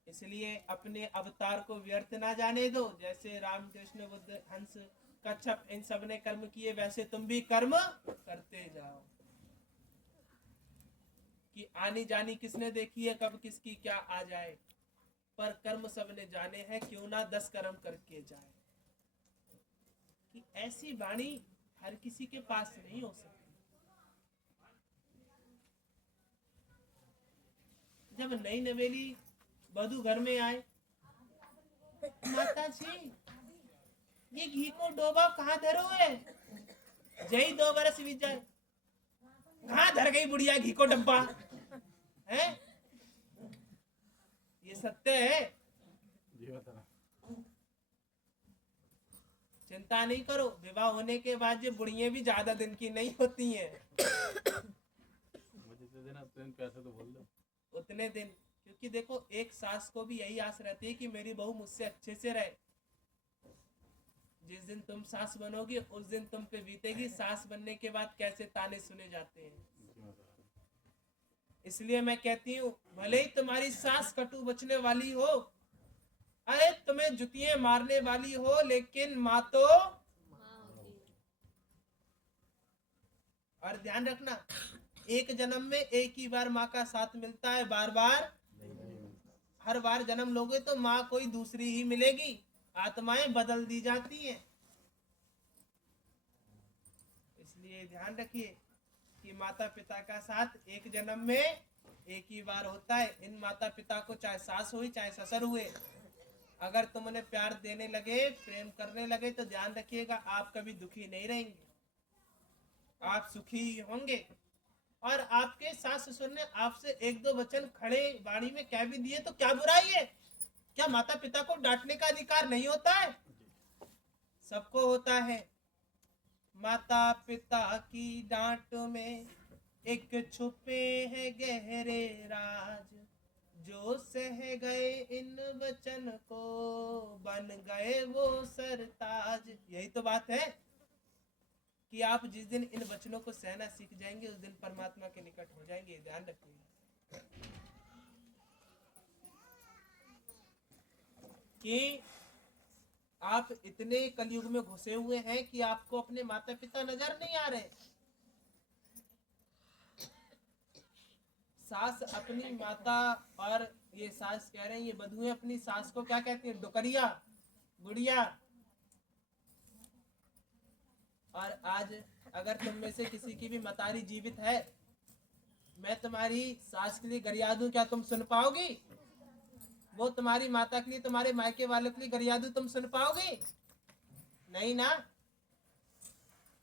इसलिए अपने अवतार को व्यर्थ ना जाने दो। जैसे राम कृष्ण बुद्ध हंस कच्छप इन सब ने कर्म किए, वैसे तुम भी कर्म करते जाओ। कि आनी जानी किसने देखी है, कब किसकी क्या आ जाए, पर कर्म सबने जाने हैं, क्यों ना 10 कर्म करके जाए। कि ऐसी वाणी हर किसी के पास नहीं हो सकती। जब नई नवेली वधू घर में आए, माता जी ये घी को डोबा कहाँ धरो है? जय 2 बरस बीत जाए, कहाँ धर गई बुढ़िया घी को डब्बा है? ये सत्य है। चिंता नहीं करो, विवाह होने के बाद ये बुढ़िया भी ज्यादा दिन की नहीं होती हैं। उतने दिन, क्योंकि देखो एक सास को भी यही आस रहती है कि मेरी बहू मुझसे अच्छे से रहे। जिस दिन तुम सास बनोगी उस दिन तुम पे बीतेगी सास बनने के बाद कैसे ताने सुने जाते हैं। इसलिए मैं कहती हूँ भले ही तुम्हारी सास कटु बचने वाली हो, अरे तुम्हें जुतियां मारने वाली हो, लेकिन माँ तो। और ध्यान रखना, एक जन्म में एक ही बार माँ का साथ मिलता है, बार बार। हर बार जन्म लोगे तो माँ कोई दूसरी ही मिलेगी, आत्माएं बदल दी जाती हैं। इसलिए ध्यान रखिए कि माता पिता का साथ एक जन्म में एक ही बार होता है। इन माता पिता को चाहे सास हुई चाहे ससुर हुए, अगर तुम उन्हें प्यार देने लगे, प्रेम करने लगे, तो ध्यान रखिएगा आप कभी दुखी नहीं रहेंगे, आप सुखी होंगे। और आपके सास ससुर ने आपसे 1-2 वचन खड़े वाणी में कह भी दिए तो क्या बुराई है? क्या माता पिता को डांटने का अधिकार नहीं होता है? सबको होता है। माता पिता की डांट में एक छुपे हैं गहरे राज, जो सह गए इन वचन को बन गए वो सरताज। यही तो बात है कि आप जिस दिन इन वचनों को सहना सीख जाएंगे उस दिन परमात्मा के निकट हो जाएंगे। ध्यान रखिएगा कि आप इतने कलयुग में घुसे हुए हैं कि आपको अपने माता पिता नजर नहीं आ रहे। सास अपनी माता, और ये सास कह रहे हैं, ये बधुएं अपनी सास को क्या कहती हैं? डुकरिया, गुड़िया। और आज अगर तुम में से किसी की भी मतारी जीवित है, मैं तुम्हारी सास के लिए गरिया दूं, क्या तुम सुन पाओगी? वो तुम्हारी माता के लिए, तुम्हारे मायके वालों के लिए गरिया दूं, तुम सुन पाओगी? नहीं ना।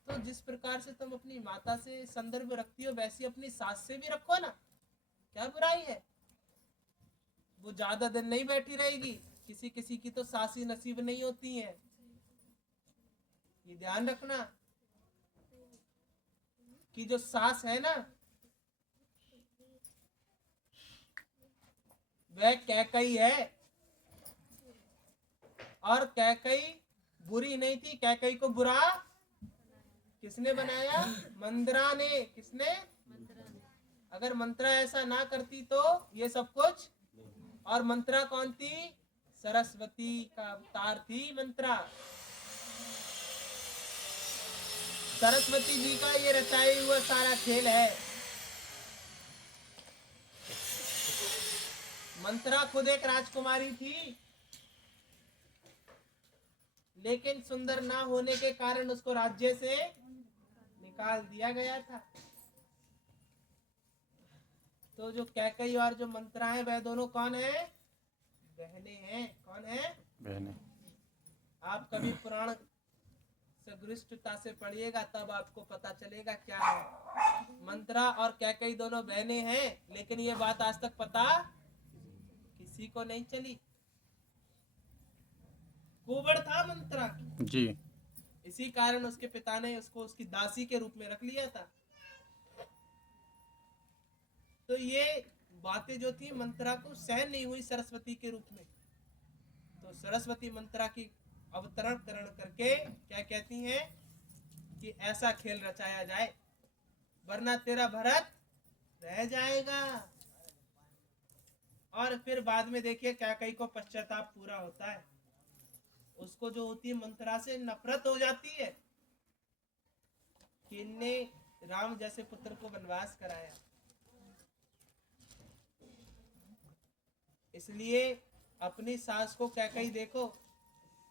तो जिस प्रकार से तुम अपनी माता से संदर्भ रखती हो, वैसे अपनी सास से भी रखो ना, क्या बुराई है? वो ज्यादा दिन नहीं बैठी रहेगी, किसी किसी की तो सास ही नसीब नहीं होती है। ये ध्यान रखना कि जो सास है ना, वह कैकई है। और कैकई बुरी नहीं थी, कैकई को बुरा किसने बनाया? मंत्रा ने। किसने? अगर मंत्रा ऐसा ना करती तो ये सब कुछ। और मंत्रा कौन थी? सरस्वती का अवतार थी मंत्रा। सरस्वती जी का ये रचाया हुआ सारा खेल है। मंत्रा खुद एक राजकुमारी थी, लेकिन सुंदर ना होने के कारण उसको राज्य से निकाल दिया गया था। तो जो कैकई और जो मंत्रा है वह दोनों कौन है? बहनें हैं। कौन है? बहने। आप कभी पुराण सगृष्टता से पढ़िएगा तब आपको पता चलेगा क्या है। मंत्रा और कैकई दोनों बहनें हैं, लेकिन ये बात आज तक पता किसी को नहीं चली। कुंवर था मंत्रा जी। इसी कारण उसके पिता ने उसको उसकी दासी के रूप में रख लिया था। तो ये बातें जो थी मंत्रा को सहन नहीं हुई सरस्वती के रूप में। तो सरस्वती मंत्रा की अवतरण करके क्या कहती हैं कि ऐसा खेल रचाया जाए वरना तेरा भरत रह जाएगा। और फिर बाद में देखिए कैकई को पश्चाताप पूरा होता है। उसको जो होती है मंत्रा से नफरत हो जाती है कि इनने राम जैसे पुत्र को वनवास कराया। इसलिए अपनी सास को कैकई देखो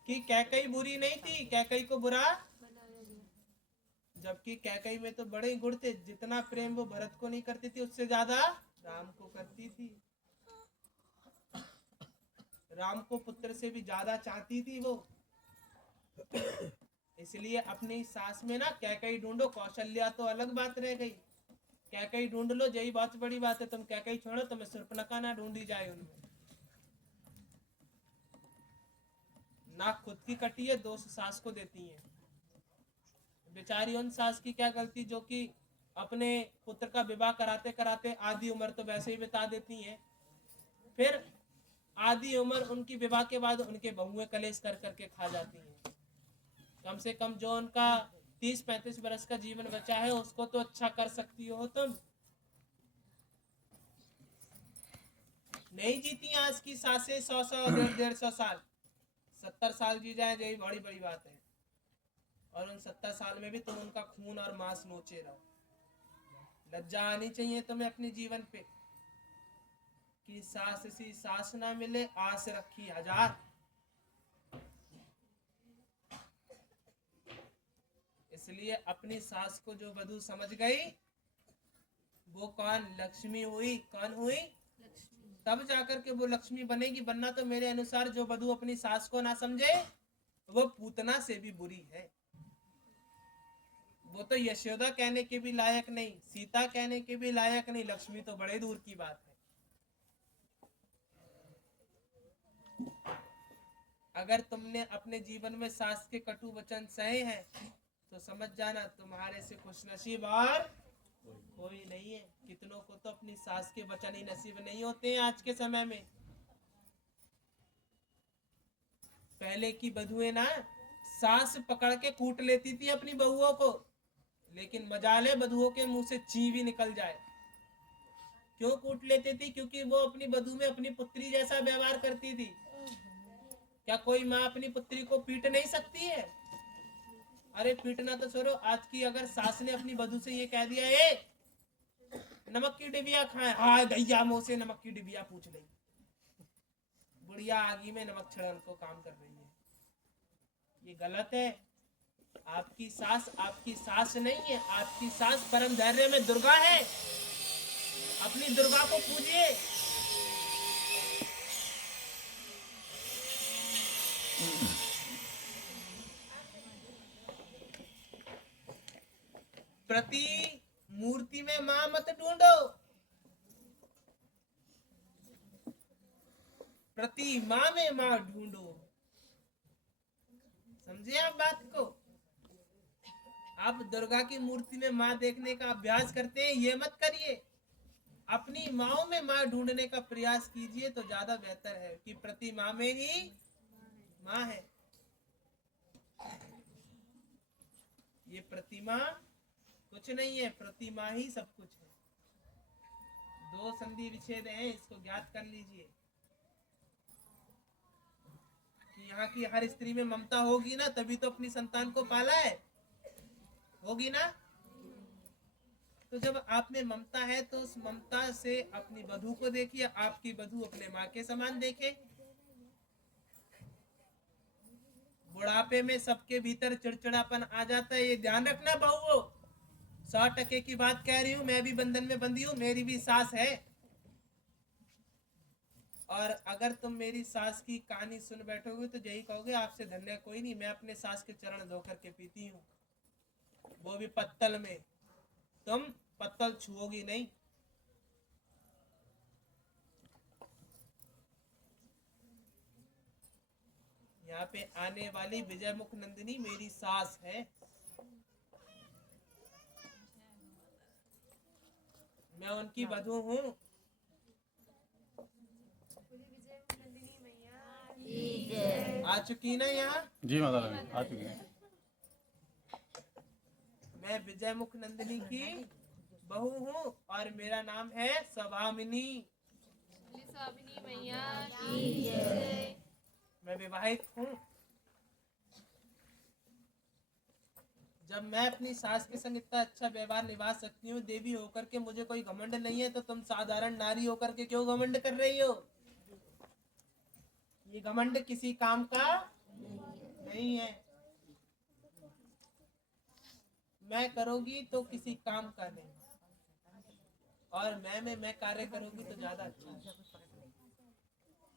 कि कैकई बुरी नहीं थी, कैकई को बुरा जबकि कैकई में तो बड़े गुण थे। जितना प्रेम वो भरत को नहीं करती थी उससे ज्यादा राम को करती थी। राम को पुत्र से भी ज्यादा चाहती थी वो। इसलिए अपनी सास में ना कैकई ढूंढो। कौशल्या तो अलग बात रह गई, कैकई ढूंढ लो यही बहुत बड़ी बात है। तुम कैकई छोड़ो तुम्हें शूर्पणखा ना ढूंढी जाए उनमें। नाक खुद की कटी है, दोष सास को देती है। बेचारी उन सास की क्या गलती जो कि अपने पुत्र का विवाह कराते कराते आधी उम्र तो वैसे ही बिता देती हैं। फिर आधी उम्र उनकी विवाह के बाद उनके बहुएं कलेश कर करके खा जाती हैं। कम से कम जो उनका 30-35 वर्ष का जीवन बचा है उसको तो अच्छा कर सकती हो तुम। नहीं जीती आज की सासें 100-100 150-150 साल। 70 साल जी जाए यही बड़ी बड़ी बात है। और उन 70 साल में भी तुम उनका खून और मांस नोचे रहो। लज्जा आनी चाहिए तुम्हें अपने जीवन पे कि सास सी सास ना मिले आस रखी हजार। इसलिए अपनी सास को जो वधू समझ गई वो कौन? लक्ष्मी हुई। कौन हुई? तब जाकर के वो लक्ष्मी बनेगी। वरना तो मेरे अनुसार जो वधू अपनी सास को ना समझे वो पूतना से भी बुरी है। वो तो यशोदा कहने के भी लायक नहीं, सीता कहने के भी लायक नहीं, लक्ष्मी तो बड़े दूर की बात है। अगर तुमने अपने जीवन में सास के कटु वचन सहे हैं तो समझ जाना तुम्हारे से खुशनसीब और कोई नहीं है। कितनों को तो अपनी सास के वचन ही नसीब नहीं होते हैं आज के समय में। पहले की बधुएं ना सास पकड़ के कूट लेती थी अपनी बहुओं को, लेकिन मजाले बधुओं के मुंह से ची भी निकल जाए। क्यों कूट लेती थी? क्योंकि वो अपनी बधू में अपनी पुत्री जैसा व्यवहार करती थी। क्या कोई माँ अपनी पुत्री को पीट नहीं सकती है? अरे पीटना तो छोड़ो, आज की अगर सास ने अपनी बधू से ये कह दिया ए नमक की डिबिया खाए, हाँ गैया मुंह से नमक की डिबिया पूछ ली। बुढ़िया आगी में नमक छिड़न को काम कर रही है। ये गलत है। आपकी सास नहीं है। आपकी सास परम धैर्य में दुर्गा है। अपनी दुर्गा को पूजिए। प्रति मूर्ति में मां मत ढूंढो, प्रति मां में मां ढूंढो। समझे आप बात को? आप दुर्गा की मूर्ति में मां देखने का अभ्यास करते हैं, ये मत करिए। अपनी माओ में मां ढूंढने का प्रयास कीजिए तो ज्यादा बेहतर है कि प्रति मां में ही मां है। ये ये प्रतिमा कुछ नहीं है, प्रतिमा ही सब कुछ है। दो संधि विच्छेद हैं, इसको ज्ञात कर लीजिए कि यहाँ की हर स्त्री में ममता होगी ना, तभी तो अपनी संतान को पाला है, होगी ना। तो जब आप में ममता है तो उस ममता से अपनी वधू को देखिए, आपकी वधू अपने माँ के समान देखे। बुढ़ापे में सबके भीतर चिड़चिड़ापन आ जाता है, ये ध्यान रखना बहुओं। 100% की बात कह रही हूँ, मैं भी बंधन में बंधी हूँ, मेरी भी सास है। और अगर तुम मेरी सास की कहानी सुन बैठोगे तो यही कहोगे आपसे धन्य कोई नहीं, मैं अपने सास के चरण धो करके पीती हूँ, वो भी पत्तल में। तुम पत्तल छुओगी नहीं। यहाँ पे आने वाली विजय मुख नंदिनी मेरी सास है, मैं उनकी वधू हूँ। आ चुकी ना यहाँ? जी माता रानी आ चुकी है। मैं विजय मुख नंदिनी की बहू हूँ और मेरा नाम है सभामिनी। मैया की जय। मैं विवाहित हूँ। जब मैं अपनी सास के संग इतना अच्छा व्यवहार निभा सकती हूँ देवी होकर के, मुझे कोई घमंड नहीं है, तो तुम साधारण नारी होकर के क्यों घमंड कर रही हो? ये घमंड किसी काम का नहीं है। मैं करोगी तो किसी काम का नहीं, और मैं कार्य करोगी तो ज्यादा अच्छा है।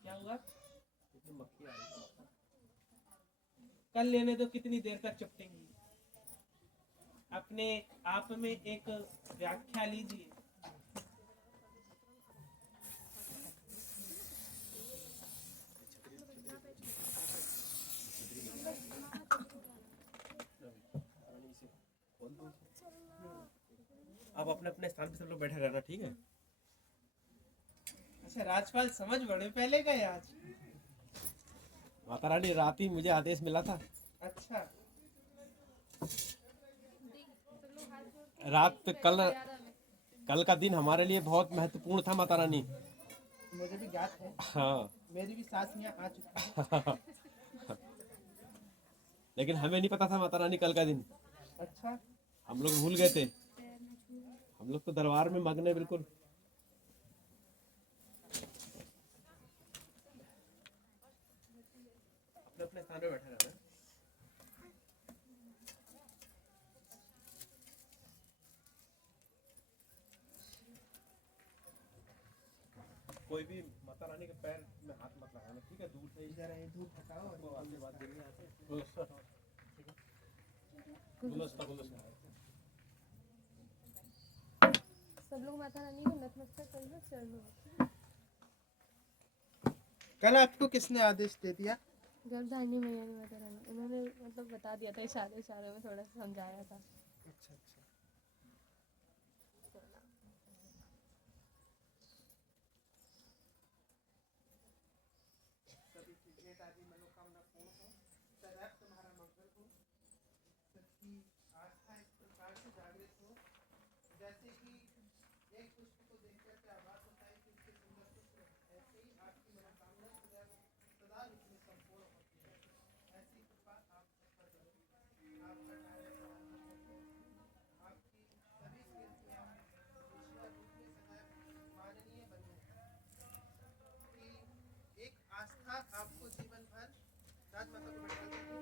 क्या हुआ? कल लेने दो, कितनी देर तक चुपटेंगी? अपने आप में एक व्याख्या लीजिए। आप अपने अपने स्थान पे सब लोग बैठे रहना, ठीक है? अच्छा, राजपाल समझ बड़े पहले गए आज। माता रानी रात ही मुझे आदेश मिला था। अच्छा, रात कल का दिन हमारे लिए बहुत महत्वपूर्ण था माता रानी। मुझे भी ज्ञात है। हाँ मेरी भी सास यहाँ आ चुकी है। लेकिन हमें नहीं पता था माता रानी कल का दिन। अच्छा, हम लोग भूल गए थे, हम लोग तो दरबार में मगन है बिल्कुल। अपने अपने स्थान पे बैठे रहना। कोई भी माता रानी के पैर में हाथ मत लगाना, ठीक है? दूर से इधर है, धूप हटाओ और आपको आशीर्वाद देंगे यहाँ से। सब लोग माता रानी को नतमस्तक कर लो चरणों में। कल आपको किसने आदेश दे दिया? गर्भधारिणी मैया ने माता रानी उन्होंने मतलब बता दिया था, इशारे इशारे में थोड़ा सा समझाया था। अच्छा अच्छा। सभी की भेंट आदि मनोकामना पूर्ण हो, सदैव तुम्हारा मंगल हो, सबकी आस्था इस प्रकार से जागृत हो जैसे कि एक पुष्प को देखकर के आभास होता है कि इसके सुंदर पुष्प है, ऐसे ही आपकी मनोकामना सदा रूप में संपूर्ण होती है। ऐसी कृपा आप सब पर करो। आपका कार्य सदा सफल हो। आपकी सभी कृतियां ईश्वर रूप में सदैव माननीय बनी कि एक आस्था आपको जीवन भर, राजमाता को बैठा दीजिए,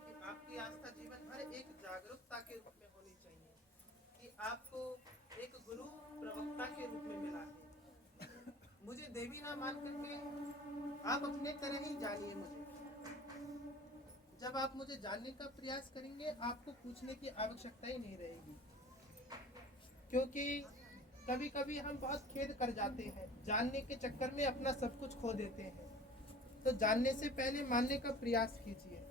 कि आपकी आस्था जीवन भर एक जागरूकता के रूप में होनी चाहिए कि आपको एक गुरु प्रवक्ता के रूप में मिला है। मुझे देवी ना मान करके आप अपने तरह ही जानिए मुझे। जब आप मुझे जानने का प्रयास करेंगे आपको पूछने की आवश्यकता ही नहीं रहेगी, क्योंकि कभी कभी हम बहुत खेद कर जाते हैं, जानने के चक्कर में अपना सब कुछ खो देते हैं। तो जानने से पहले मानने का प्रयास कीजिए।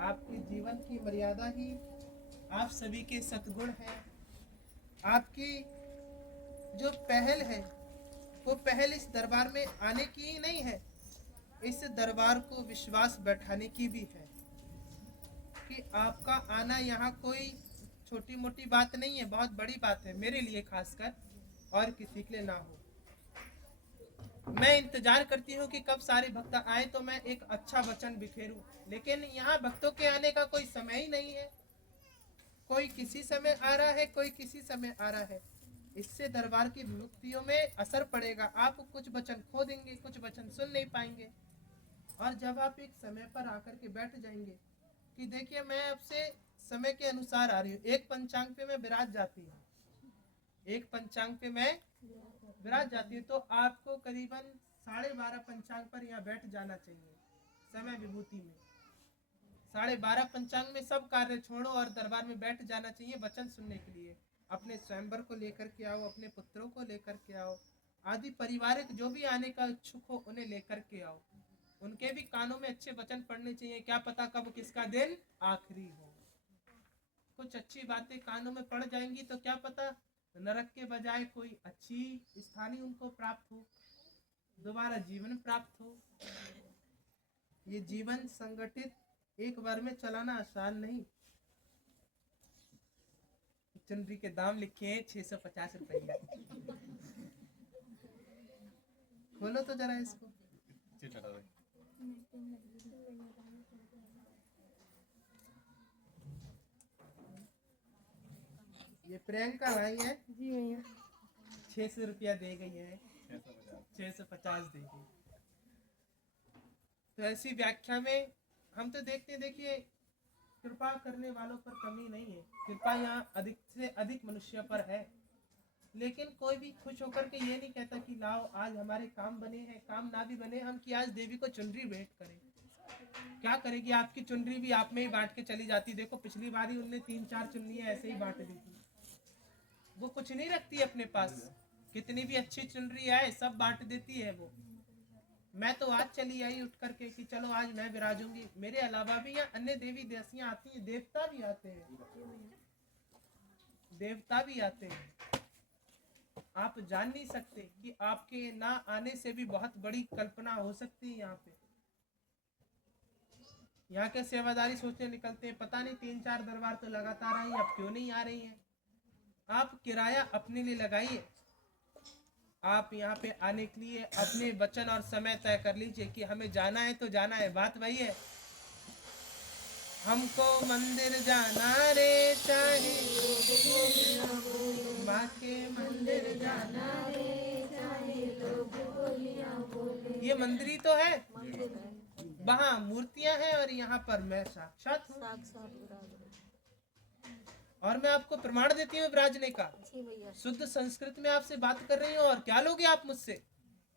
आपके जीवन की मर्यादा ही आप सभी के सद्गुण हैं। आपकी जो पहल है वो पहल इस दरबार में आने की ही नहीं है, इस दरबार को विश्वास बैठाने की भी है कि आपका आना यहाँ कोई छोटी मोटी बात नहीं है, बहुत बड़ी बात है मेरे लिए खासकर, और किसी के लिए ना हो। मैं इंतजार करती हूँ कि कब सारे भक्त आए तो मैं एक अच्छा वचन बिखेरूं, लेकिन यहाँ भक्तों के आने का कोई समय ही नहीं है। कोई किसी समय आ रहा है, कोई किसी समय आ रहा है। इससे दरबार की विमुक्तियों में असर पड़ेगा। आप कुछ वचन खो देंगे, कुछ वचन सुन नहीं पाएंगे। और जब आप एक समय पर आकर के बैठ जाएंगे कि देखिए मैं आपसे समय के अनुसार आ रही हूँ, एक पंचांग पे मैं विराज जाती हूँ, एक पंचांग पे मैं विराज जाती हूँ, तो आपको करीबन 12:30 पंचांग पर यहाँ बैठ जाना चाहिए। समय विभूति में 12:30 पंचांग में सब कार्य छोड़ो और दरबार में बैठ जाना चाहिए वचन सुनने के लिए। अपने स्वयंवर को लेकर के आओ, अपने पुत्रों को लेकर के आओ, आदि पारिवारिक जो भी आने का इच्छुक हो उन्हें लेकर के आओ। उनके भी कानों में अच्छे वचन पढ़ने चाहिए, क्या पता कब किसका दिन आखिरी हो। कुछ अच्छी बातें कानों में पड़ जाएंगी तो क्या पता नरक के बजाय कोई अच्छी स्थानीय उनको प्राप्त हो, दोबारा जीवन प्राप्त हो। ये जीवन संगठित एक बार में चलाना आसान नहीं। चुनरी के दाम लिखे हैं 650 रुपया। खोलो तो जरा इसको। ये प्रियंका भाई है जी भैया। 600 रुपया दे गई है, 650 दे गई। तो ऐसी व्याख्या में हम तो देखते हैं, देखिए कृपा करने वालों पर कमी नहीं है, कृपा यहाँ अधिक से अधिक मनुष्य पर है। लेकिन कोई भी खुश होकर के ये नहीं कहता कि लाओ आज हमारे काम बने हैं, काम ना भी बने हम कि आज देवी को चुनरी भेंट करें। क्या करेगी आपकी चुनरी भी आप में ही बांट के चली जाती। देखो पिछली बार ही उनने 3-4 चुनरियां ऐसे ही बांट दी थी। वो कुछ नहीं रखती अपने पास, कितनी भी अच्छी चुनरी आए सब बांट देती है वो। मैं तो आज चली आई उठ करके कि चलो आज मैं विराजूंगी। मेरे अलावा भी यहाँ अन्य देवी दासियां आती हैं, देवता भी आते हैं, देवता भी आते हैं। आप जान नहीं सकते कि आपके ना आने से भी बहुत बड़ी कल्पना हो सकती है। यहाँ पे यहाँ के सेवादारी सोचने निकलते हैं पता नहीं 3-4 दरबार तो लगातार आई, अब क्यों नहीं आ रही हैं। आप किराया अपने लिए लगाइए, आप यहाँ पे आने के लिए अपने वचन और समय तय कर लीजिए कि हमें जाना है तो जाना है। बात वही है, हमको मंदिर जाना रे, चाहे माँ के मंदिर जाना रे, चाहे ये मंदिर ही तो है, वहाँ मूर्तियां हैं और यहाँ पर मैं साक्षात हूँ। और मैं आपको प्रमाण देती हूँ विराजने का। शुद्ध संस्कृत में आपसे बात कर रही हूँ और क्या लोगे आप मुझसे।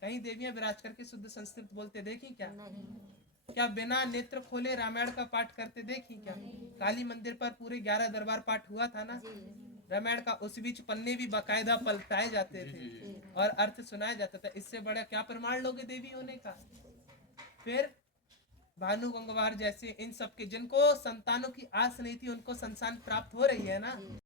कहीं देवियां विराज करके शुद्ध संस्कृत बोलते देखी क्या? क्या बिना नेत्र खोले रामायण का पाठ करते देखी क्या? काली मंदिर पर पूरे 11 दरबार पाठ हुआ था ना रामायण का। उस बीच पन्ने भी बाकायदा पलटाए जाते थे और अर्थ सुनाया जाता था। इससे बड़ा क्या प्रमाण लोगे देवी होने का। फिर भानु गंगवार जैसे इन सब के जिनको संतानों की आस नहीं थी उनको संतान प्राप्त हो रही है ना।